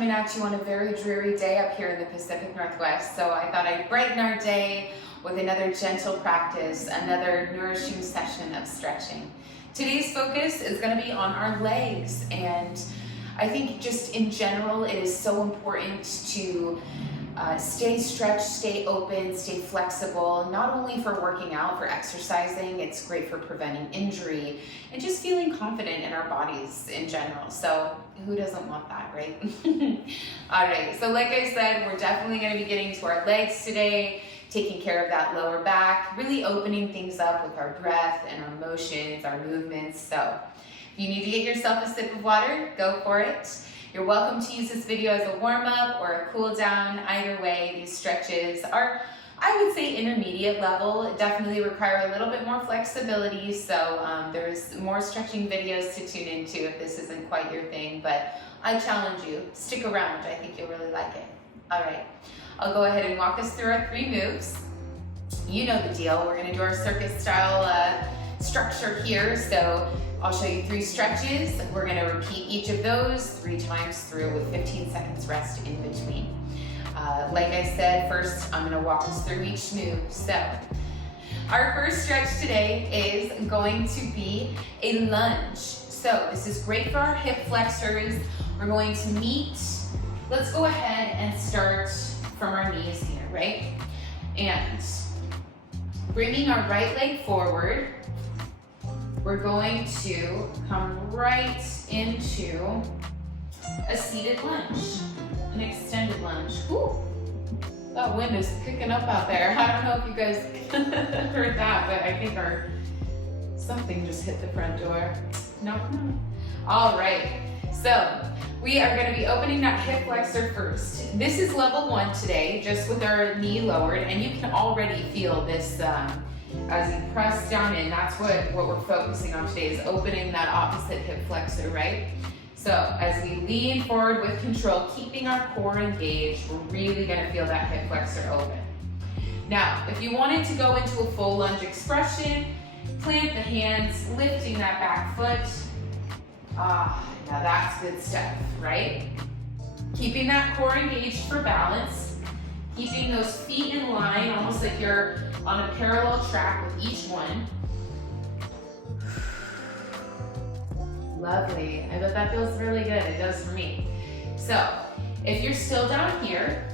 coming at you on a very dreary day up here in the Pacific Northwest, so I thought I'd brighten our day with another gentle practice, another nourishing session of stretching. Today's focus is going to be on our legs, and I think just in general it is so important to stay stretched, stay open, stay flexible, not only for working out, for exercising, it's great for preventing injury and just feeling confident in our bodies in general. So who doesn't want that, right? All right, so like I said, we're definitely going to be getting to our legs today, taking care of that lower back, really opening things up with our breath and our motions, our movements. So if you need to get yourself a sip of water, go for it. You're welcome to use this video as a warm-up or a cool-down. Either way, these stretches are, I would say, intermediate level. Definitely require a little bit more flexibility, so there's more stretching videos to tune into if this isn't quite your thing, but I challenge you, stick around. I think you'll really like it. All right, I'll go ahead and walk us through our 3 moves. You know the deal. We're gonna do our circus-style structure here, so I'll show you 3 stretches. We're gonna repeat each of those 3 times through with 15 seconds rest in between. Like I said, first I'm gonna walk us through each move. So our first stretch today is going to be a lunge. So this is great for our hip flexors. We're going to meet. Let's go ahead and start from our knees here, right? And bringing our right leg forward, we're going to come right into a seated lunge, an extended lunge. Ooh, that wind is picking up out there. I don't know if you guys heard that, but I think something just hit the front door. No. All right, so we are gonna be opening that hip flexor first. This is level 1 today, just with our knee lowered, and you can already feel this as you press down in. That's what we're focusing on today, is opening that opposite hip flexor, right? So as we lean forward with control, keeping our core engaged, we're really gonna feel that hip flexor open. Now, if you wanted to go into a full lunge expression, plant the hands, lifting that back foot. Now that's good stuff, right? Keeping that core engaged for balance, keeping those feet in line, almost like you're on a parallel track with each one. Lovely. I bet that feels really good. It does for me. So if you're still down here,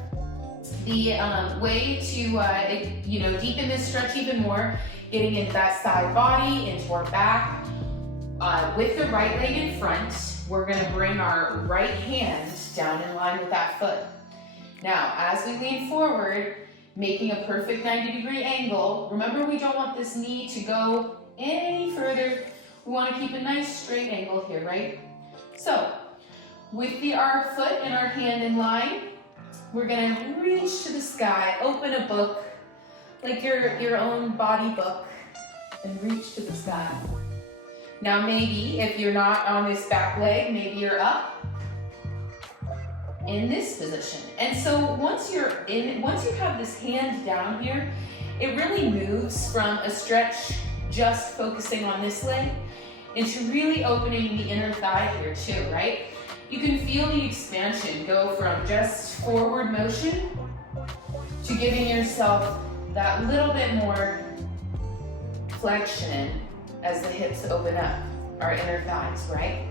the way to deepen this stretch even more, getting into that side body, into our back, with the right leg in front, we're going to bring our right hand down in line with that foot. Now, as we lean forward, making a perfect 90-degree angle. Remember, we don't want this knee to go any further. We want to keep a nice straight angle here, right? So, with our foot and our hand in line, we're gonna reach to the sky, open a book, like your own body book, and reach to the sky. Now maybe, if you're not on this back leg, maybe you're up in this position. And so once you have this hand down here, it really moves from a stretch just focusing on this leg into really opening the inner thigh here too, right? You can feel the expansion go from just forward motion to giving yourself that little bit more flexion as the hips open up, our inner thighs, right?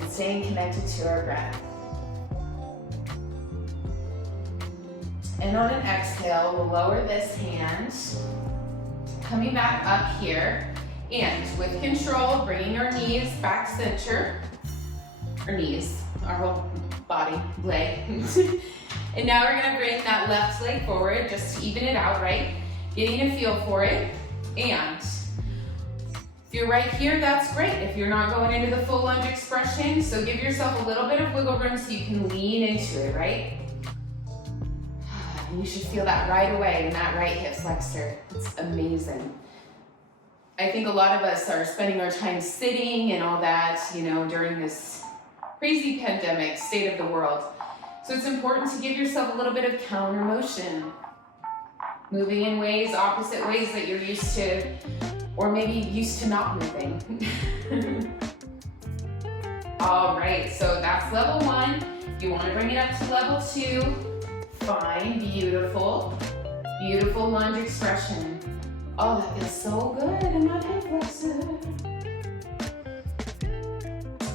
And staying connected to our breath. And on an exhale, we'll lower this hand, coming back up here, and with control, bringing our knees back center, our whole body, leg. And now we're gonna bring that left leg forward just to even it out, right? Getting a feel for it. And if you're right here, that's great. If you're not going into the full lunge expression, so give yourself a little bit of wiggle room so you can lean into it, right? You should feel that right away in that right hip flexor. It's amazing. I think a lot of us are spending our time sitting and all that, during this crazy pandemic state of the world. So it's important to give yourself a little bit of counter motion. Moving in ways, opposite ways that you're used to, or maybe used to not moving. All right, so that's level 1. You want to bring it up to level 2. Fine, beautiful. Beautiful lunge expression. Oh, that feels so good in my hip flexor.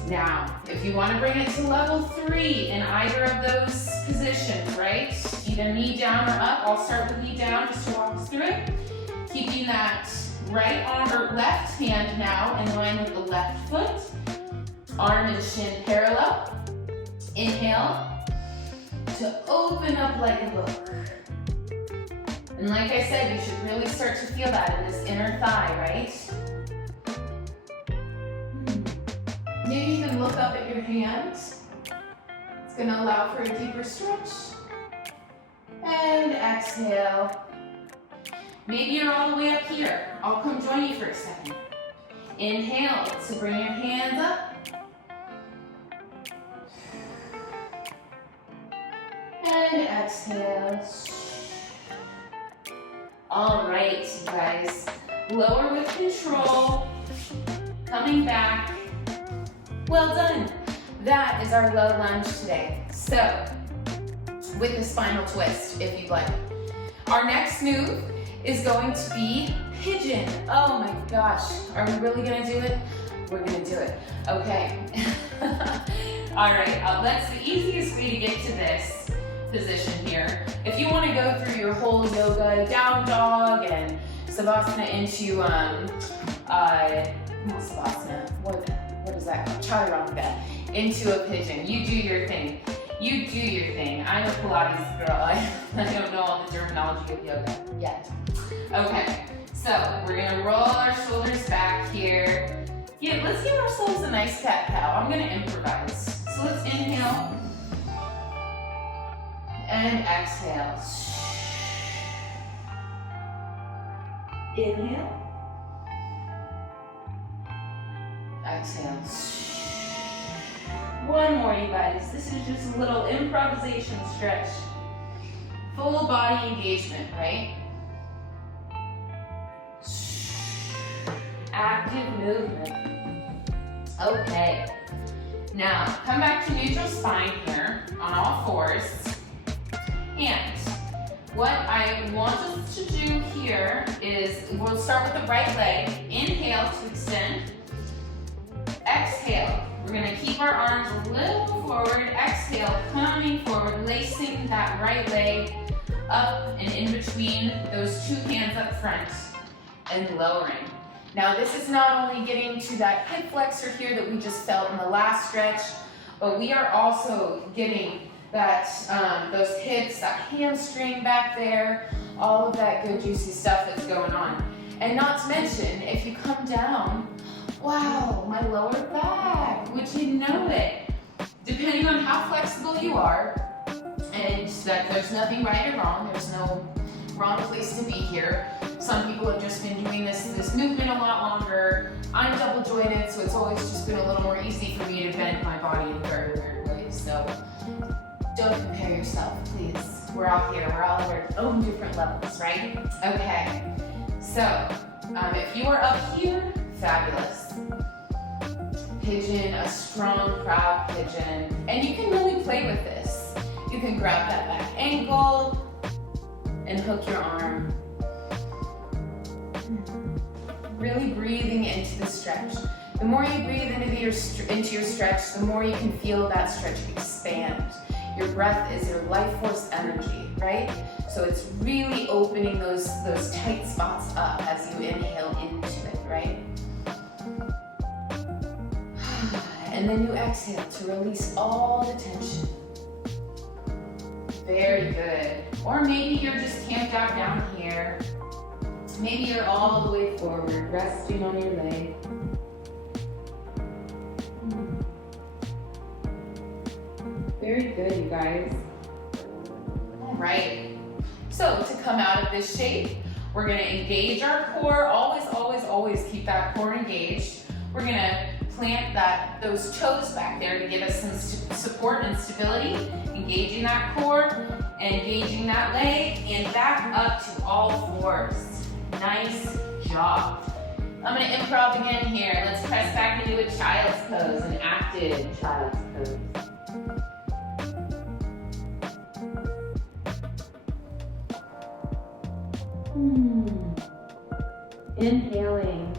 Now, if you want to bring it to level 3 in either of those positions, right? Either knee down or up. I'll start with knee down just to walk us through it. Keeping that right arm or left hand now in line with the left foot. Arm and shin parallel. Inhale to open up like a book. And like I said, you should really start to feel that in this inner thigh, right? Maybe you can look up at your hands. It's going to allow for a deeper stretch. And exhale. Maybe you're all the way up here. I'll come join you for a second. Inhale to bring your hands up. And exhale. All right, you guys. Lower with control. Coming back. Well done. That is our low lunge today. So, with the spinal twist, if you'd like. Our next move is going to be Pigeon. Oh my gosh. Are we really gonna do it? We're gonna do it. Okay. All right, that's the easiest way to get to this position here. If you want to go through your whole yoga, down dog and savasana into not savasana, what is that called? Chaturanga, into a pigeon. You do your thing. You do your thing. I'm a Pilates girl. I don't know all the terminology of yoga yet. Okay, so we're gonna roll our shoulders back here. Yeah, let's give ourselves a nice cat-cow. I'm gonna improvise. So let's inhale. And exhale. Inhale. Exhale. One more, you guys. This is just a little improvisation stretch. Full body engagement, right? Active movement. Okay. Now, come back to neutral spine here on all fours. And what I want us to do here is we'll start with the right leg. Inhale to extend. Exhale. We're going to keep our arms a little forward. Exhale, coming forward, lacing that right leg up and in between those two hands up front and lowering. Now this is not only getting to that hip flexor here that we just felt in the last stretch, but we are also getting that those hips, that hamstring back there, all of that good juicy stuff that's going on. And not to mention, if you come down, wow, my lower back, would you know it? Depending on how flexible you are, and that there's nothing right or wrong, there's no wrong place to be here. Some people have just been doing this movement a lot longer. I'm double jointed, so it's always just been a little more easy for me to bend my body in very weird ways. So don't compare yourself, please. We're all here, we're all at our own different levels, right? Okay, so if you are up here, fabulous. Pigeon, a strong, proud pigeon. And you can really play with this. You can grab that back ankle and hook your arm. Really breathing into the stretch. The more you breathe into your stretch, the more you can feel that stretch expand. Your breath is your life force energy, right? So it's really opening those tight spots up as you inhale into it, right? And then you exhale to release all the tension. Very good. Or maybe you're just camped out down here. Maybe you're all the way forward, resting on your leg. Very good, you guys. All right. So to come out of this shape, we're gonna engage our core. Always, always, always keep that core engaged. We're gonna plant those toes back there to give us some support and stability. Engaging that core, engaging that leg, and back up to all fours. Nice job. I'm gonna improv again here. Let's press back into a child's pose, an active child's pose. Inhaling.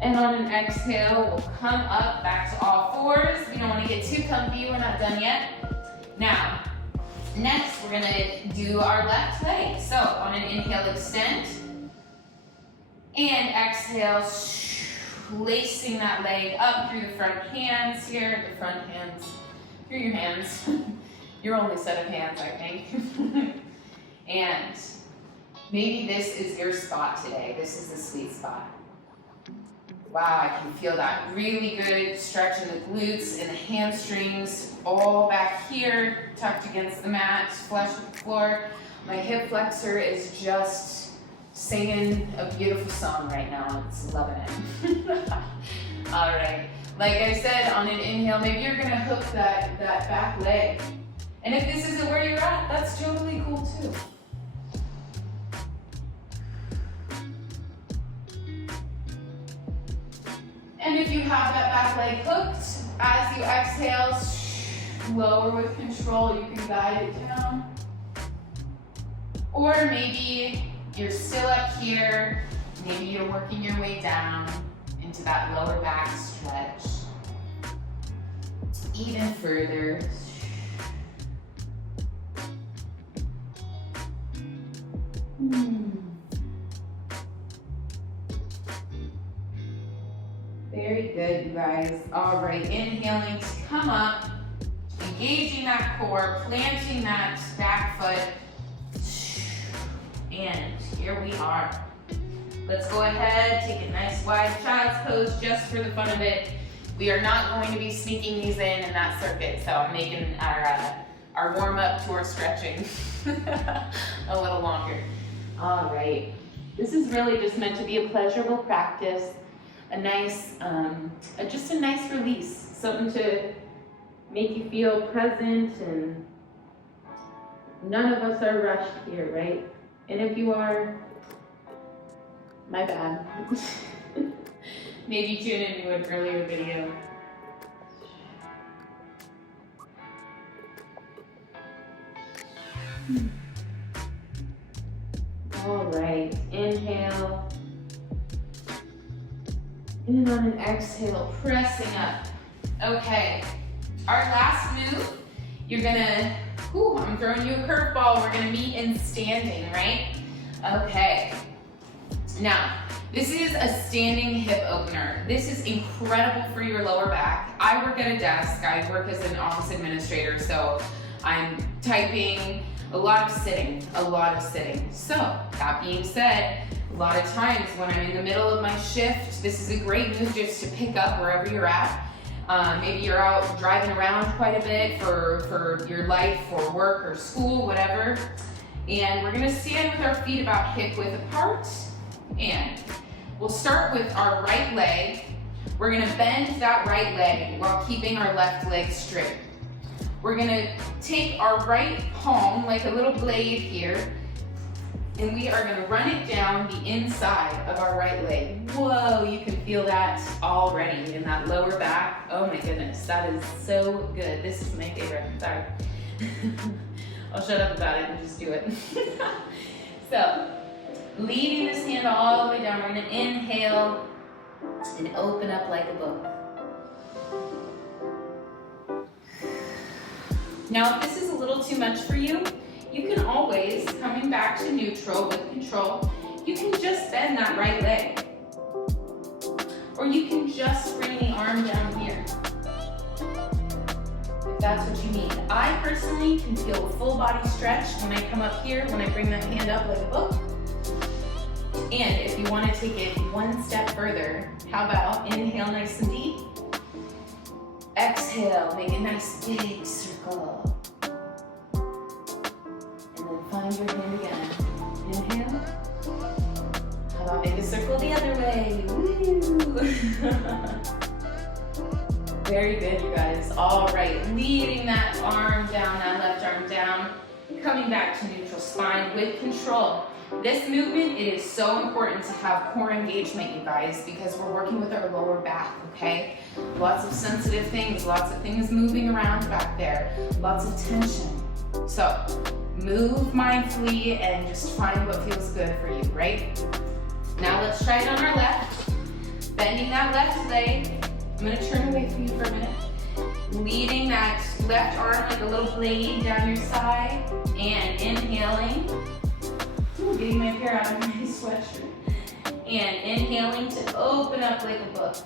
And on an exhale, we'll come up back to all fours. We don't want to get too comfy. We're not done yet. Now, next we're gonna do our left leg. So on an inhale, extend. And exhale, lacing that leg up through the front hands here. The front hands, through your hands. Your only set of hands, I think. And maybe this is your spot today. This is the sweet spot. Wow, I can feel that really good stretch in the glutes and the hamstrings, all back here, tucked against the mat, flush with the floor. My hip flexor is just singing a beautiful song right now. It's loving it. All right, like I said, on an inhale, maybe you're gonna hook that back leg. And if this isn't where you're at, that's totally cool too. And if you have that back leg hooked, as you exhale, lower with control, you can guide it down. Or maybe you're still up here, maybe you're working your way down into that lower back stretch. Even further. Very good, you guys. All right, inhaling to come up, engaging that core, planting that back foot. And here we are. Let's go ahead, take a nice wide child's pose just for the fun of it. We are not going to be sneaking these in that circuit, so I'm making our warm up to our stretching a little longer. All right, this is really just meant to be a pleasurable practice. A nice, just a nice release, something to make you feel present, and none of us are rushed here, right? And if you are, my bad. Maybe tune into an earlier video. All right, inhale. And on an exhale, pressing up. Okay, our last move, you're gonna, I'm throwing you a curveball. We're gonna meet in standing, right? Okay, now, this is a standing hip opener. This is incredible for your lower back. I work at a desk. I work as an office administrator, so I'm typing, a lot of sitting. So, that being said, a lot of times when I'm in the middle of my shift, this is a great move just to pick up wherever you're at. Maybe you're out driving around quite a bit for your life or work or school, whatever. And we're gonna stand with our feet about hip width apart. And we'll start with our right leg. We're gonna bend that right leg while keeping our left leg straight. We're gonna take our right palm, like a little blade here, and we are gonna run it down the inside of our right leg. Whoa, you can feel that already in that lower back. Oh my goodness, that is so good. This is my favorite, sorry. I'll shut up about it and just do it. So, leading this hand all the way down, we're gonna inhale and open up like a book. Now, if this is a little too much for you, you can always, coming back to neutral with control, you can just bend that right leg. Or you can just bring the arm down here, if that's what you need. I personally can feel a full body stretch when I come up here, when I bring that hand up like a book. And if you want to take it one step further, how about inhale nice and deep? Exhale, make a nice big circle. Find your hand again. Inhale. How about make a circle the other way? Woo! Very good, you guys. All right, leading that arm down, that left arm down, coming back to neutral spine with control. This movement, it is so important to have core engagement, you guys, because we're working with our lower back, okay? Lots of sensitive things, lots of things moving around back there, lots of tension. So move mindfully and just find what feels good for you, right? Now let's try it on our left. Bending that left leg. I'm gonna turn away from you for a minute. Leading that left arm like a little blade down your side and inhaling. Ooh, getting my hair out of my sweatshirt. And inhaling to open up like a book.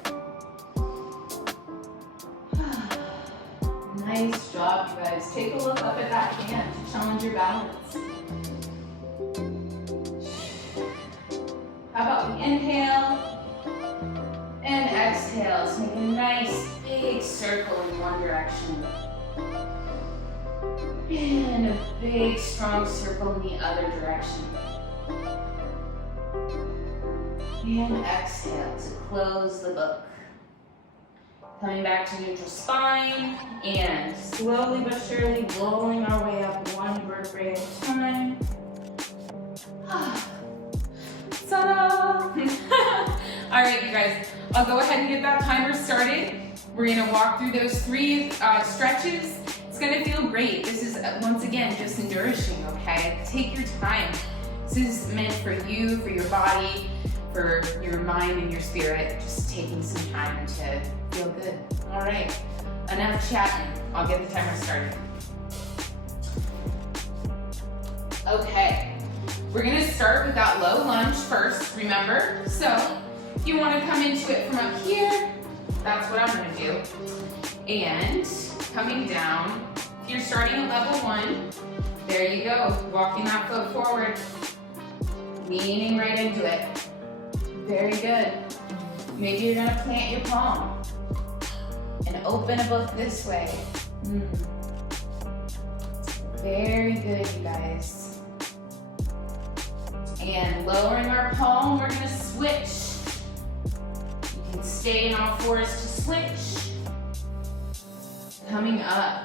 Nice job, you guys. Take a look up at that hand to challenge your balance. How about we inhale and exhale to make a nice big circle in one direction. And a big strong circle in the other direction. And exhale to close the book. Coming back to neutral spine and slowly but surely rolling our way up one vertebrae at a time. Ta-da! All right, you guys, I'll go ahead and get that timer started. We're gonna walk through those 3 stretches. It's gonna feel great. This is, once again, just nourishing, okay? Take your time. This is meant for you, for your body, for your mind and your spirit. Just taking some time to feel good. All right, enough chatting. I'll get the timer started. Okay, we're gonna start with that low lunge first, remember? So if you wanna come into it from up here, that's what I'm gonna do. And coming down, if you're starting at level 1, there you go, walking that foot forward, leaning right into it. Very good. Maybe you're gonna plant your palm and open a book this way. Very good, you guys. And lowering our palm, we're gonna switch. You can stay in all fours to switch. Coming up.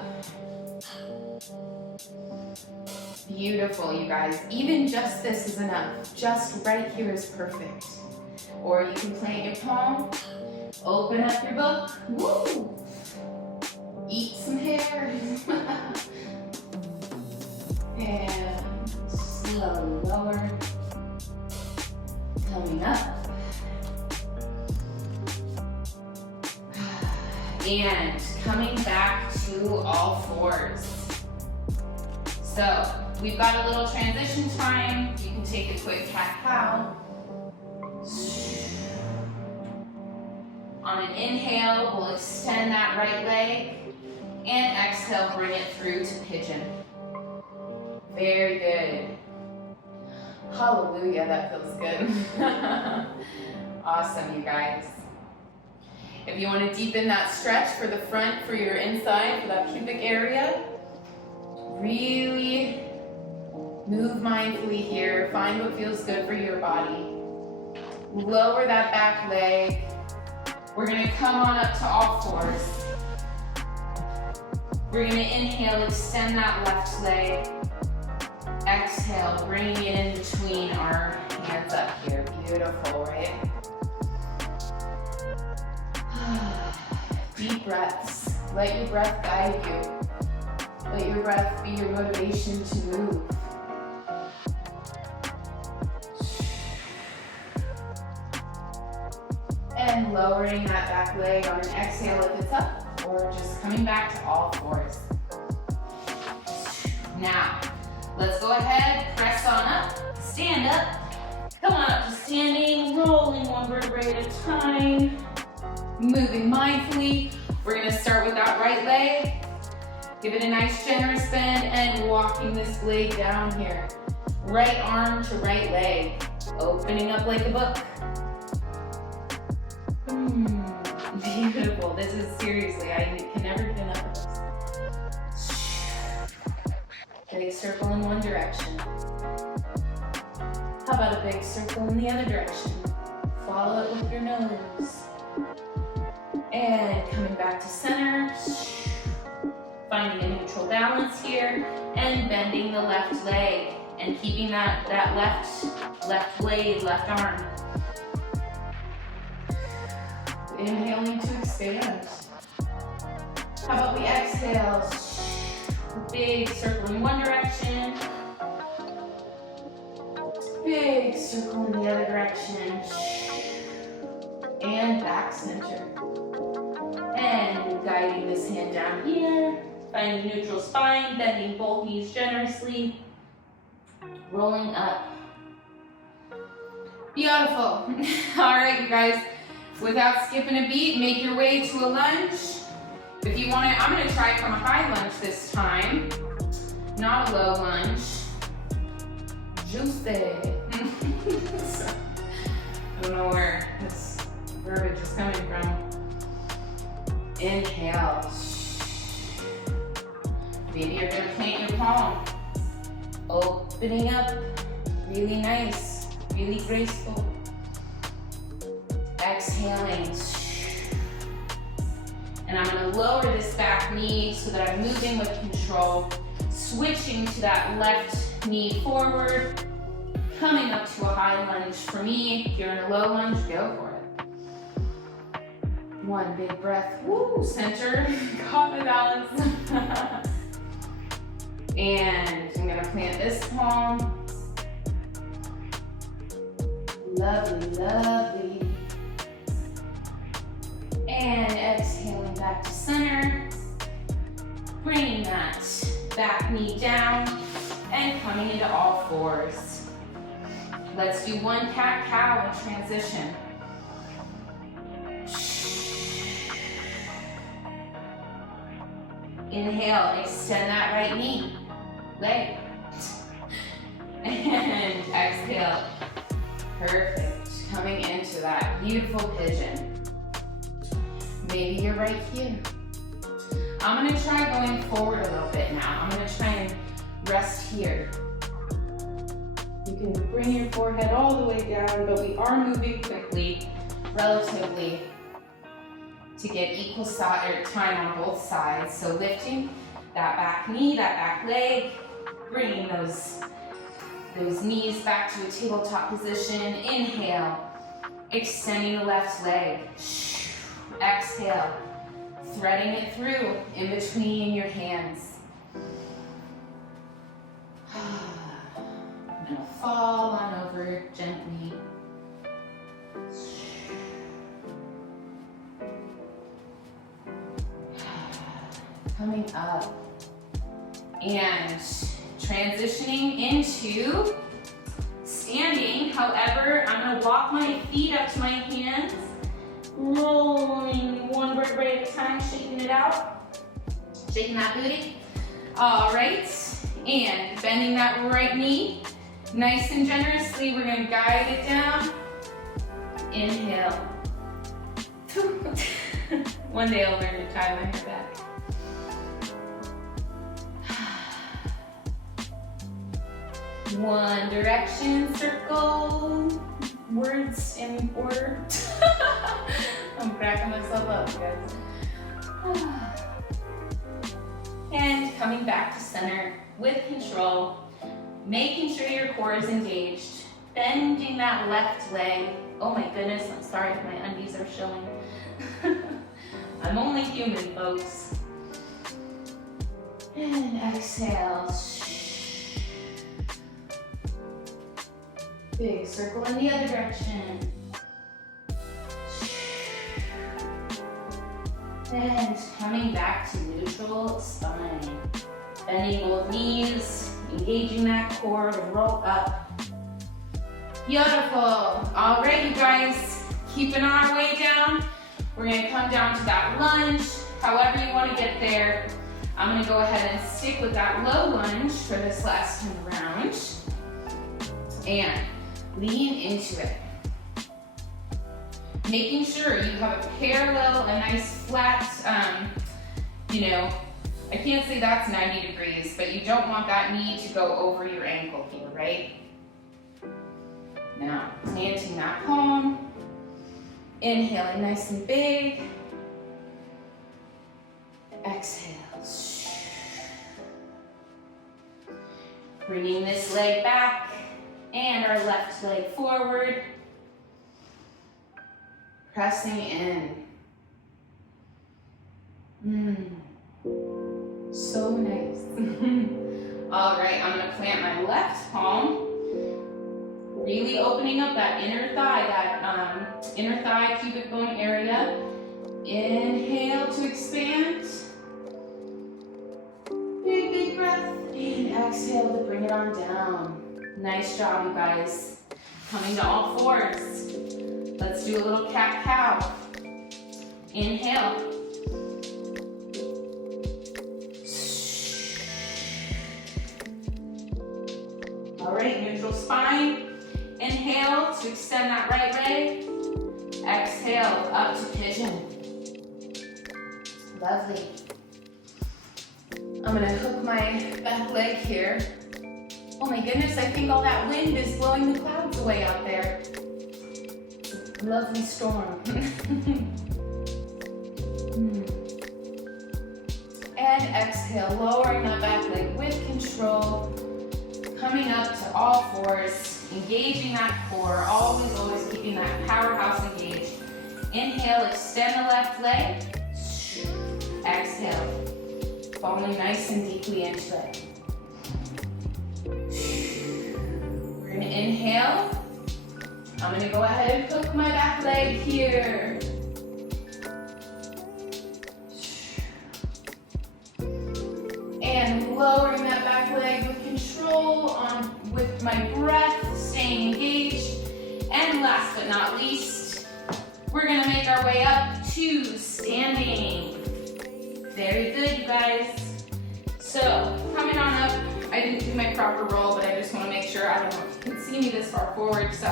Beautiful, you guys. Even just this is enough. Just right here is perfect. Or you can plant your palm, open up your book, woo! Eat some hair. And slowly lower. Coming up. And coming back to all fours. So we've got a little transition time. You can take a quick cat-cow. On an inhale, we'll extend that right leg. And exhale, bring it through to pigeon. Very good. Hallelujah, that feels good. Awesome, you guys. If you want to deepen that stretch for the front, for your inside, for that pubic area, really move mindfully here. Find what feels good for your body. Lower that back leg. We're gonna come on up to all fours. We're gonna inhale, extend that left leg. Exhale, bringing it in between our hands up here. Beautiful, right? Deep breaths. Let your breath guide you. Let your breath be your motivation to move. And lowering that back leg on an exhale if it's up, or just coming back to all fours. Now, let's go ahead, press on up, stand up, come on up to standing, rolling one vertebrae at a time, moving mindfully. We're gonna start with that right leg, give it a nice generous bend, and walking this blade down here. Right arm to right leg, opening up like a book. Beautiful. This is seriously, I can never get enough of this. Big circle in one direction. How about a big circle in the other direction? Follow it with your nose. And coming back to center. Finding a neutral balance here and bending the left leg. and keeping that left leg, left arm. Inhaling to expand. How about we exhale? Big circle in one direction. Big circle in the other direction. And back center. And guiding this hand down here. Finding neutral spine, bending both knees generously. Rolling up. Beautiful. All right, you guys. Without skipping a beat, make your way to a lunge. If you want to, I'm going to try from a high lunge this time, not a low lunge. Juicy. I don't know where this verbiage is coming from. Inhale. Maybe you're going to plant your palm. Opening up. Really nice. Really graceful. Exhaling. And I'm going to lower this back knee so that I'm moving with control. Switching to that left knee forward. Coming up to a high lunge. For me, if you're in a low lunge, go for it. One big breath. Woo, center. Caught the balance. And I'm going to plant this palm. Lovely, lovely. And exhaling back to center. Bringing that back knee down and coming into all fours. Let's do one cat-cow in transition. Inhale, extend that right knee, leg. And exhale. Perfect. Coming into that beautiful pigeon. Maybe you're right here. I'm gonna try going forward a little bit now. I'm gonna try and rest here. You can bring your forehead all the way down, but we are moving quickly, relatively, to get equal time on both sides. So lifting that back knee, that back leg, bringing those knees back to a tabletop position. Inhale, extending the left leg. Exhale, threading it through in between your hands. I'm gonna fall on over gently. Coming up and transitioning into standing. However, I'm gonna walk my feet up to my hands, rolling one vertebrae at a time, shaking it out, shaking that booty. All right, and bending that right knee, nice and generously. We're gonna guide it down. Inhale. One day I'll learn to tie my hair back. One direction, circle, words in order. I'm cracking myself up, guys. And coming back to center with control, making sure your core is engaged, bending that left leg. Oh my goodness, I'm sorry if my undies are showing. I'm only human, folks. And exhale. Big circle in the other direction. And coming back to neutral spine. Bending both knees, engaging that core to roll up. Beautiful. All right, you guys, keeping our way down. We're gonna come down to that lunge. However you wanna get there. I'm gonna go ahead and stick with that low lunge for this last time around. And lean into it. Making sure you have a parallel, a nice flat, I can't say that's 90 degrees, but you don't want that knee to go over your ankle here, right? Now, planting that palm, inhaling nice and big, exhale. Bringing this leg back and our left leg forward. Pressing in. So nice. All right, I'm gonna plant my left palm. Really opening up that inner thigh pubic bone area. Inhale to expand. Big, big breath. And exhale to bring it on down. Nice job, you guys. Coming to all fours. Let's do a little cat-cow. Inhale. All right, neutral spine. Inhale to extend that right leg. Exhale, up to pigeon. Lovely. I'm gonna hook my back leg here. Oh my goodness, I think all that wind is blowing the clouds away out there. Lovely storm. And exhale, lowering that back leg with control. Coming up to all fours, engaging that core, always keeping that powerhouse engaged. Inhale, extend the left leg. Exhale, falling nice and deeply into it. We're gonna inhale. I'm gonna go ahead and hook my back leg here. And lowering that back leg with control with my breath, staying engaged. And last but not least, we're gonna make our way up to standing. Very good, you guys. So, coming on up, I didn't do my proper roll, but I just wanna make sure, I don't know if you can see me this far forward, so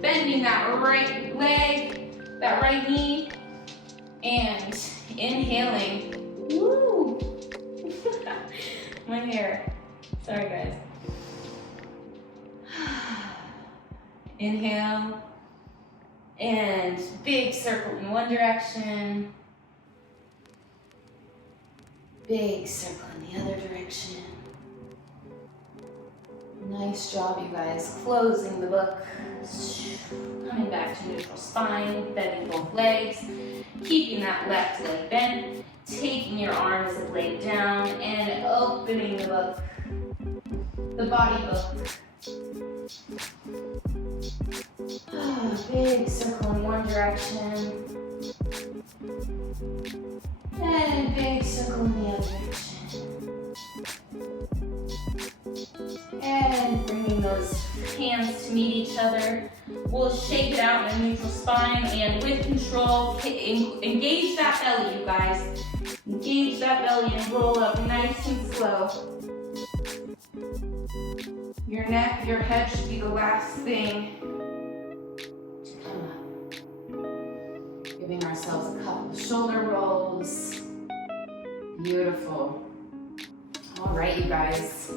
bending that right leg, that right knee, and inhaling. Woo! My hair. Sorry, guys. Inhale. And big circle in one direction. Big circle in the other direction. Nice job, you guys. Closing the book. Coming back to neutral spine, bending both legs, keeping that left leg bent, taking your arm as a blade down, and opening the book, the body book. Big circle in one direction, and big circle in the other direction. And bringing those hands to meet each other. We'll shake it out in a neutral spine, and with control, engage that belly, you guys. Engage that belly and roll up nice and slow. Your neck, your head should be the last thing to come up. Giving ourselves a couple of shoulder rolls. Beautiful. All right, you guys.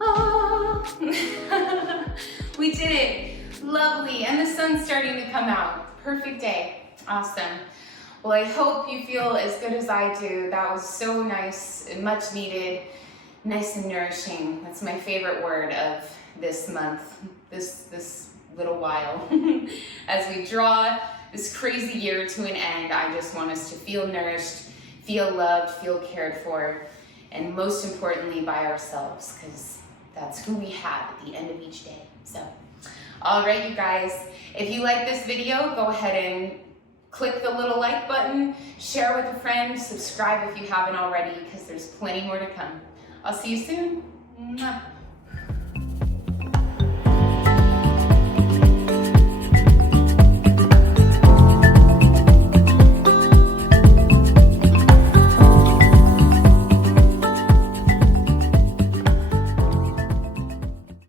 Oh. We did it. Lovely. And the sun's starting to come out. Perfect day. Awesome. Well, I hope you feel as good as I do. That was so nice and much needed. Nice and nourishing. That's my favorite word of this month, this little while. As we draw this crazy year to an end, I just want us to feel nourished, feel loved, feel cared for, and most importantly by ourselves, because that's who we have at the end of each day. So, all right, you guys, if you like this video, go ahead and click the little like button, share with a friend, subscribe if you haven't already, because there's plenty more to come. I'll see you soon. Mwah.